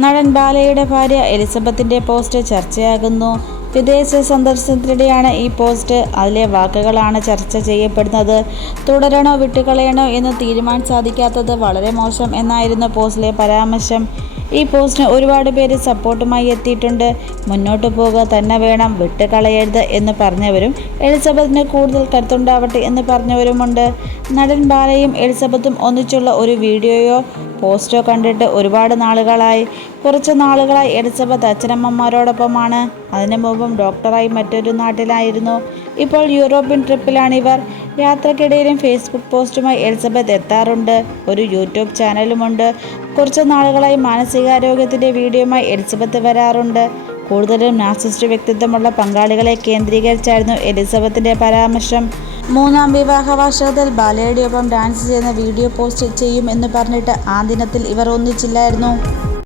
നടൻ ബാലയുടെ ഭാര്യ എലിസബത്തിന്റെ പോസ്റ്റ് ചർച്ചയാകുന്നു. വിദേശ സന്ദർശനത്തിനിടെയാണ് ഈ പോസ്റ്റ്. അതിലെ വാക്കുകളാണ് ചർച്ച ചെയ്യപ്പെടുന്നത്. തുടരണോ വിട്ടുകളയണോ എന്ന് തീരുമാനം സാധിക്കാത്തത് വളരെ മോശം എന്നായിരുന്നു പോസ്റ്റിലെ പരാമർശം. ഈ പോസ്റ്റിന് ഒരുപാട് പേര് സപ്പോർട്ടുമായി എത്തിയിട്ടുണ്ട്. മുന്നോട്ട് പോകുക തന്നെ വേണം, വിട്ടുകളയരുത് എന്ന് പറഞ്ഞവരും എലിസബത്തിന് കൂടുതൽ കരുത്തുണ്ടാവട്ടെ എന്ന് പറഞ്ഞവരുമുണ്ട്. നടൻ ബാലയും എലിസബത്തും ഒന്നിച്ചുള്ള ഒരു വീഡിയോയോ പോസ്റ്റോ കണ്ടിട്ട് ഒരുപാട് നാളുകളായി. കുറച്ച് നാളുകളായി എലിസബത്ത് അച്ഛനമ്മമാരോടൊപ്പമാണ്. അതിനു മുമ്പും ഡോക്ടറായി മറ്റൊരു നാട്ടിലായിരുന്നു. ഇപ്പോൾ യൂറോപ്യൻ ട്രിപ്പിലാണിവർ. യാത്രക്കിടയിലും ഫേസ്ബുക്ക് പോസ്റ്റുമായി എലിസബത്ത് എത്താറുണ്ട്. ഒരു യൂട്യൂബ് ചാനലുമുണ്ട്. കുറച്ച് നാളുകളായി മാനസികാരോഗ്യത്തിൻ്റെ വീഡിയോയുമായി എലിസബത്ത് വരാറുണ്ട്. കൂടുതലും നാർസിസിസ്റ്റ് വ്യക്തിത്വമുള്ള പങ്കാളികളെ കേന്ദ്രീകരിച്ചായിരുന്നു എലിസബത്തിൻ്റെ പരാമർശം. മൂന്നാം വിവാഹ വാർഷികത്തിൽ ബാലയുടെ ഒപ്പം ഡാൻസ് ചെയ്യുന്ന വീഡിയോ പോസ്റ്റ് ചെയ്യും എന്ന് പറഞ്ഞിട്ട് ആ ദിനത്തിൽ ഇവർ ഒന്നിച്ചില്ലായിരുന്നു.